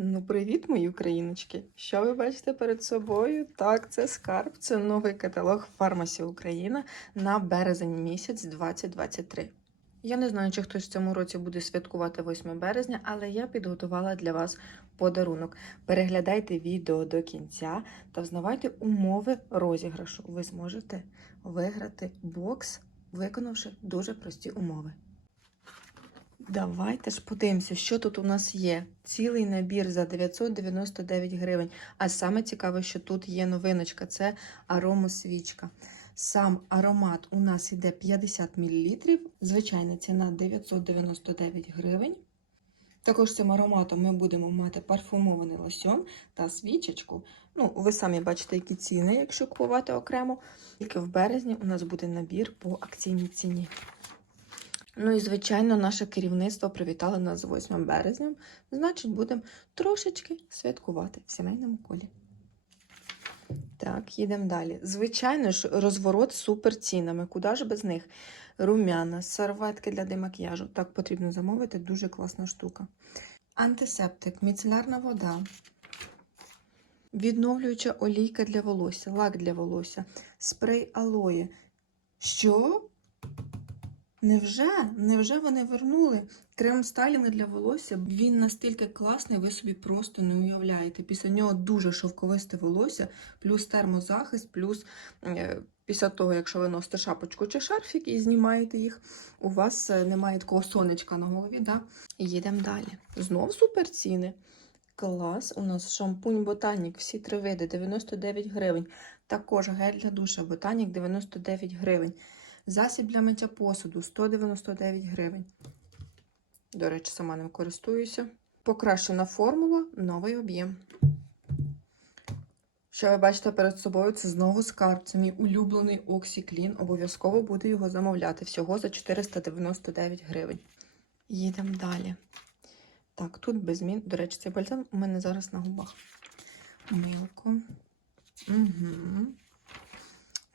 Ну, привіт, мої україночки! Що ви бачите перед собою? Так, це скарб, це новий каталог Фармасі Україна на березень місяць 2023. Я не знаю, чи хтось в цьому році буде святкувати 8 березня, але я підготувала для вас подарунок. Переглядайте відео до кінця та взнавайте умови розіграшу. Ви зможете виграти бокс, виконавши дуже прості умови. Давайте ж подивимося, що тут у нас є. Цілий набір за 999 гривень. А саме цікаве, що тут є новиночка це аромосвічка. Сам аромат у нас йде 50 мл. Звичайна ціна 999 гривень. Також цим ароматом ми будемо мати парфумований лосьон та свічечку. Ну, ви самі бачите, які ціни, якщо купувати окремо. Тільки в березні у нас буде набір по акційній ціні. Ну і, звичайно, наше керівництво привітало нас з 8 березня. Значить, будемо трошечки святкувати в сімейному колі. Так, їдемо далі. Звичайно ж, розворот з суперцінами. Куди ж без них? Румяна, серветки для демакіяжу. Так потрібно замовити, дуже класна штука. Антисептик, міцелярна вода, відновлююча олійка для волосся, лак для волосся, спрей алоє. Що? Невже? Невже вони вернули крем стайлінг для волосся? Він настільки класний, ви собі просто не уявляєте. Після нього дуже шовковисте волосся, плюс термозахист, плюс е, після того, якщо ви носите шапочку чи шарфік і знімаєте їх, у вас е, немає такого сонечка на голові. Да? Їдемо далі. Знов супер ціни. Клас, у нас шампунь Ботанік, всі три види, 99 гривень. Також гель для душа Ботанік 99 гривень. Засіб для миття посуду 199 гривень. До речі, сама ним користуюся. Покращена формула, новий об'єм. Що ви бачите перед собою, це знову скарб. Це мій улюблений Оксіклін. Обов'язково буду його замовляти. Всього за 499 гривень. Їдемо далі. Так, тут без змін. До речі, цей бальзам у мене зараз на губах. Милко. Угу.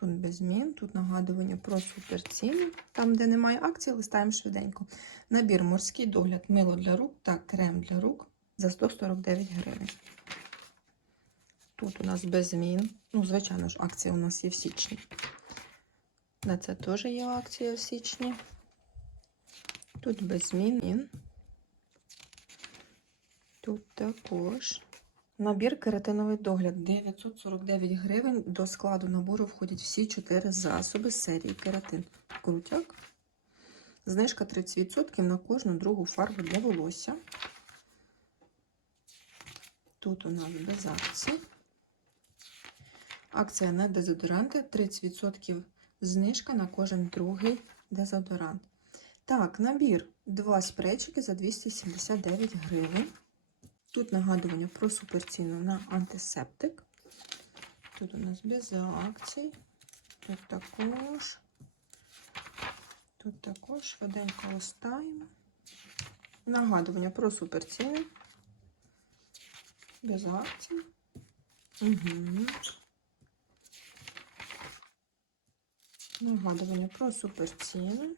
Тут без змін, тут нагадування про суперціни. Там, де немає акції, листаємо швиденько. Набір морський догляд, мило для рук та крем для рук за 149 гривень. Тут у нас без змін. Ну, звичайно ж, акція у нас є в січні. На це теж є акція в січні. Тут без змін. Тут також. Набір кератиновий догляд 949 гривень. До складу набору входять всі 4 засоби серії кератин. Крутяк. Знижка 30% на кожну другу фарбу для волосся. Тут у нас без акцій. Акція на дезодоранти 30% знижка на кожен другий дезодорант. Так, набір 2 спрейчики за 279 гривень. Тут нагадування про суперціну на антисептик. Тут у нас без акцій. Тут також. Тут також швиденько листаємо. Нагадування про суперціни. Без акцій. Угу. Нагадування про суперціни.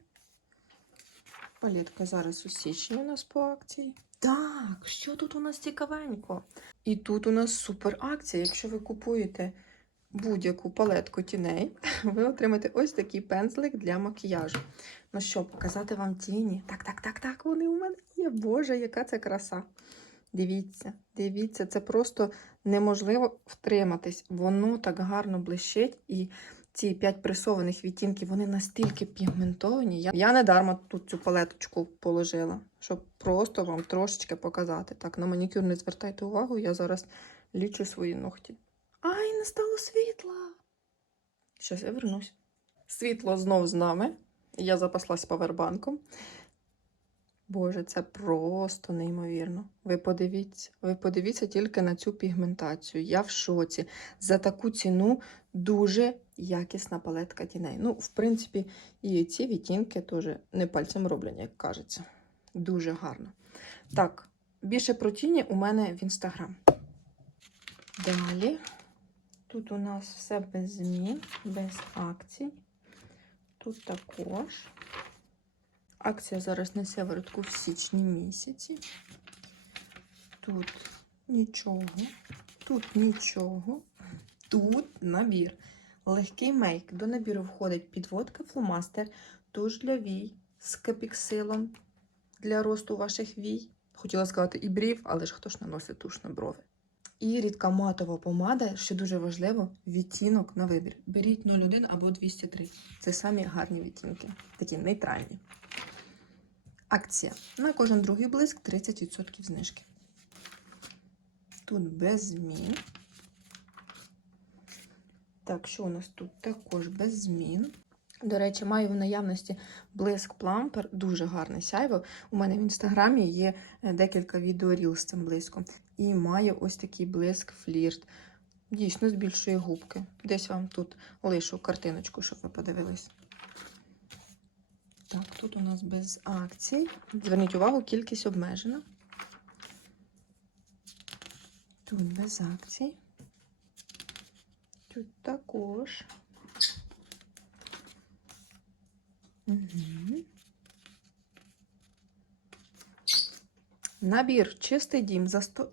Палетка зараз у січні у нас по акції. Так, що тут у нас цікавенько? І тут у нас супер акція. Якщо ви купуєте будь-яку палетку тіней, ви отримаєте ось такий пензлик для макіяжу. Ну що, показати вам тіні? Так, так, так, так, вони у мене є. Боже, яка це краса. Дивіться, дивіться, це просто неможливо втриматись. Воно так гарно блищить і. Ці 5 пресованих відтінків, вони настільки пігментовані. Я, я недарма тут цю палеточку положила, щоб просто вам трошечки показати. Так, на манікюр не звертайте увагу, я зараз лічу свої ногті. Ай, не стало світла! Щось я вернусь. Світло знов з нами. Я запаслась павербанком. Боже, це просто неймовірно. Ви подивіться, ви подивіться тільки на цю пігментацію. Я в шоці. За таку ціну дуже якісна палетка тіней. Ну, в принципі, і ці відтінки теж не пальцем роблені, як кажеться. Дуже гарно. Так, більше про тіні у мене в інстаграм. Далі. Тут у нас все без змін, без акцій. Тут також. Акція зараз несе виродку в січні місяці. Тут нічого. Тут нічого. Тут набір. Легкий мейк. До набіру входить підводка фломастер, туш для вій з капіксилом для росту ваших вій. Хотіла сказати і брів, але ж хто ж наносить туш на брови. І рідка матова помада, що дуже важливо, відтінок на вибір. Беріть 01 або 203. Це самі гарні відтінки, такі нейтральні. Акція. На кожен другий блиск 30% знижки. Тут без змін. Так, що у нас тут також без змін. До речі, маю в наявності блиск плампер, дуже гарне сяйво. У мене в інстаграмі є е, декілька відеоріл з цим блиском. І має ось такий блиск флірт. Дійсно, збільшує губки. Десь вам тут лишу картиночку, щоб ви подивились. Так, тут у нас без акцій. Зверніть увагу, кількість обмежена. Тут без акцій. Тут також. Угу. Набір чистий дім за 100...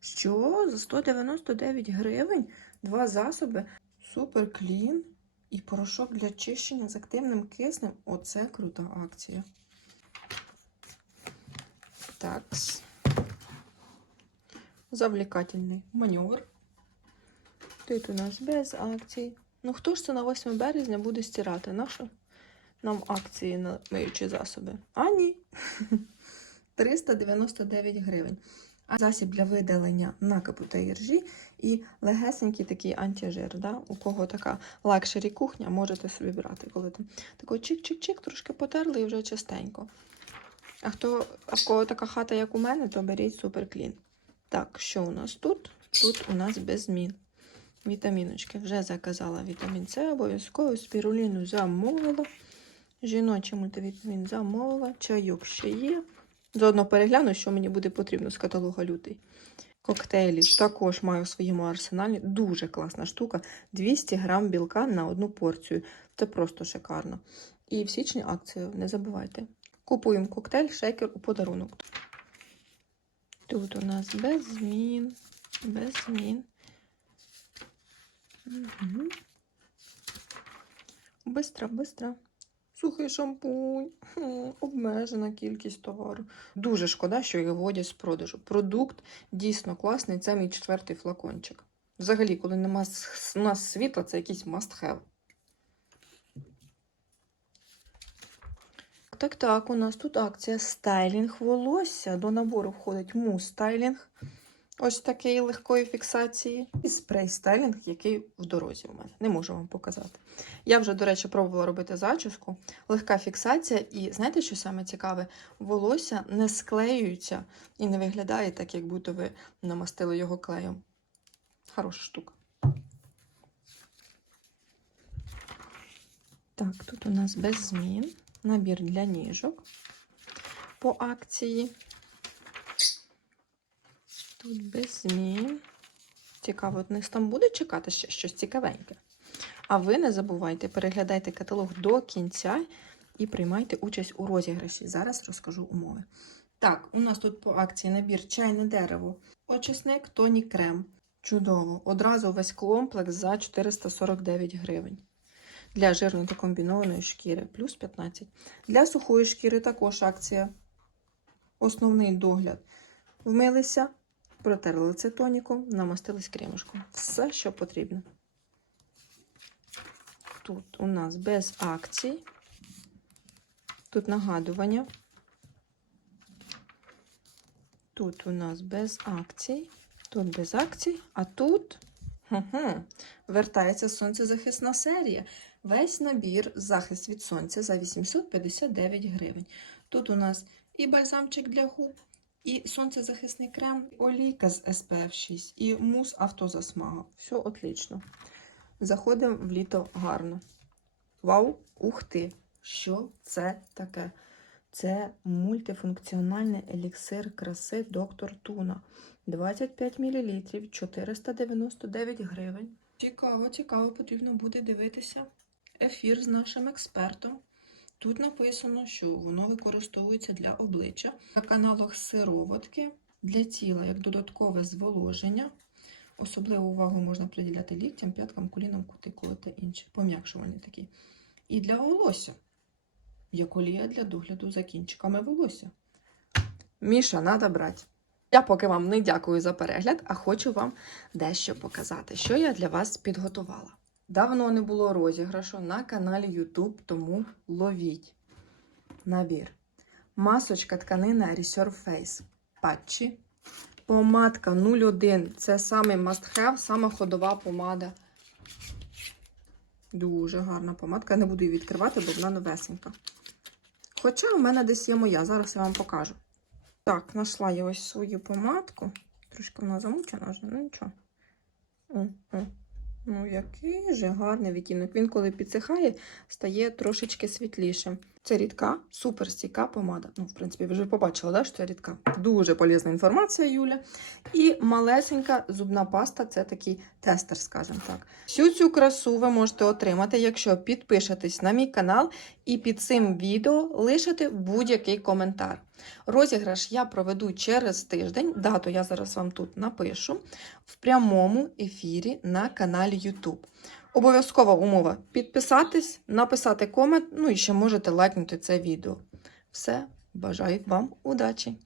Що? За 199 гривень? Два засоби. Супер клін і порошок для чищення з активним киснем. Оце крута акція. Такс. Завлікательний маневр. Тут у нас без акцій. Ну хто ж це на 8 березня буде стирати? Нащо нам акції на миючі засоби? А ні. 399 гривень. А засіб для видалення накипу та іржі і легесенький такий антижир. Да? У кого така лакшері кухня, можете собі брати, коли там тако чик-чик-чик, трошки потерли і вже чистенько. А хто а в кого така хата, як у мене, то беріть суперклін. Так, що у нас тут? Тут у нас без змін. Вітаміночки. Вже заказала вітамін С, обов'язково спіруліну замовила. Жіночий мультивітамін замовила. Чайок ще є. Заодно перегляну, що мені буде потрібно з каталога лютий. Коктейлі також маю в своєму арсеналі. Дуже класна штука. 200 грам білка на одну порцію. Це просто шикарно. І в січні акцію не забувайте. Купуємо коктейль, шейкер у подарунок. Тут у нас без змін. Без змін. Угу. Бистро, бистро. Сухий шампунь, обмежена кількість товару. Дуже шкода, що їх вводять з продажу. Продукт дійсно класний, це мій четвертий флакончик. Взагалі, коли нема у нас світла, це якийсь must have. Так, так, у нас тут акція стайлінг волосся. До набору входить мус стайлінг. Ось такий легкої фіксації. І спрей стайлінг, який в дорозі у мене. Не можу вам показати. Я вже, до речі, пробувала робити зачіску. Легка фіксація, і знаєте, що саме цікаве? Волосся не склеюється і не виглядає так, як будто ви намастили його клеєм. Хороша штука. Так, тут у нас без змін. Набір для ніжок по акції. Тут без змін. Цікаво, них там буде чекати ще щось цікавеньке. А ви не забувайте, переглядайте каталог до кінця і приймайте участь у розіграші. Зараз розкажу умови. Так, у нас тут по акції набір чайне дерево, очисник, тонік крем. Чудово! Одразу весь комплекс за 449 гривень. Для жирної та комбінованої шкіри плюс 15. Для сухої шкіри також акція. Основний догляд. Вмилися, протерли лице тоніком, намастились кремушком. Все, що потрібно. Тут у нас без акцій. Тут нагадування. Тут у нас без акцій. Тут без акцій, а тут ху-ху, вертається сонцезахисна серія. Весь набір захист від сонця за 859 гривень. Тут у нас і бальзамчик для губ, і сонцезахисний крем, олійка з SPF 6, і мус автозасмага. Все отлично. Заходимо в літо гарно. Вау, ух ти! Що це таке? Це мультифункціональний еліксир краси доктор Туна. 25 мл, 499 гривень. Цікаво, цікаво, потрібно буде дивитися ефір з нашим експертом. Тут написано, що воно використовується для обличчя. На каналах сироватки для тіла як додаткове зволоження. Особливу увагу можна приділяти ліктям, п'яткам, колінам, кутикули та інші. Пом'якшувальний такий. І для волосся. Як олія для догляду за кінчиками волосся. Міша, треба брати. Я поки вам не дякую за перегляд, а хочу вам дещо показати, що я для вас підготувала. Давно не було розіграшу на каналі YouTube, тому ловіть набір. Масочка тканина Reserve Face патчі. Помадка 01. Це саме must have, сама ходова помада. Дуже гарна помадка. Я не буду її відкривати, бо вона новесенька. Хоча в мене десь є моя, зараз я вам покажу. Так, знайшла я ось свою помадку. Трошки вона замучена вже, ну нічого. Ну, який же гарний відтінок. Він, коли підсихає, стає трошечки світлішим. Це рідка, суперстійка помада. Ну, в принципі, ви вже побачили, да, що це рідка. Дуже полезна інформація, Юля. І малесенька зубна паста це такий тестер, скажімо так. Всю цю красу ви можете отримати, якщо підпишетесь на мій канал і під цим відео лишите будь-який коментар. Розіграш я проведу через тиждень. Дату я зараз вам тут напишу в прямому ефірі на каналі YouTube. Обов'язкова умова підписатись, написати комент, ну і ще можете лайкнути це відео. Все, бажаю вам удачі!